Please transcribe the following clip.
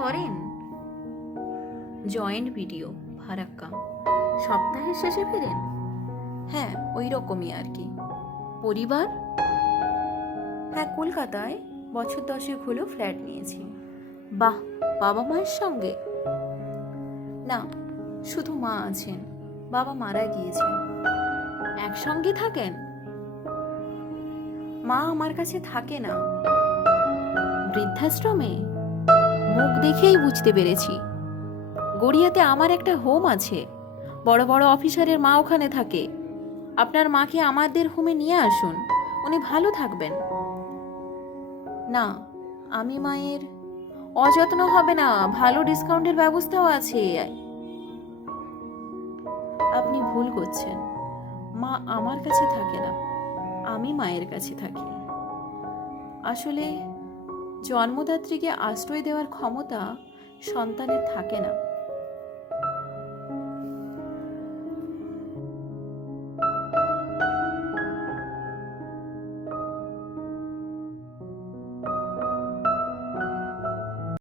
করেন? Joint video, Farakka. সপ্তাহের শেষে ফেরেন? হ্যাঁ, ওই রকমই আর কি। পরিবার? হ্যাঁ, কলকাতায় বছর 10 হলো ফ্ল্যাট নিয়েছি। বাহ, বাবা মায়ের সঙ্গে? না, শুধু মা আছেন, বাবা মারা গিয়েছেন। একসঙ্গে থাকেন? মা আমার কাছে থাকে না। বৃদ্ধাশ্রমে? মুখ দেখেই বুঝতে পেরেছি। গড়িয়াতে আমার একটা হোম আছে, বড় বড় অফিসারের মা ওখানে থাকে। আপনার মাকে আমাদের হোমে নিয়ে আসুন, উনি ভালো থাকবেন। না, আমি মায়ের অযত্ন হবে না, ভালো ডিসকাউন্টের ব্যবস্থাও আছে। আপনি ভুল করছেন। মা আমার কাছে থাকে না, আমি মায়ের কাছে থাকি। আসলে জন্মদাত্রীকে আশ্রয় দেওয়ার ক্ষমতা সন্তানের থাকে না।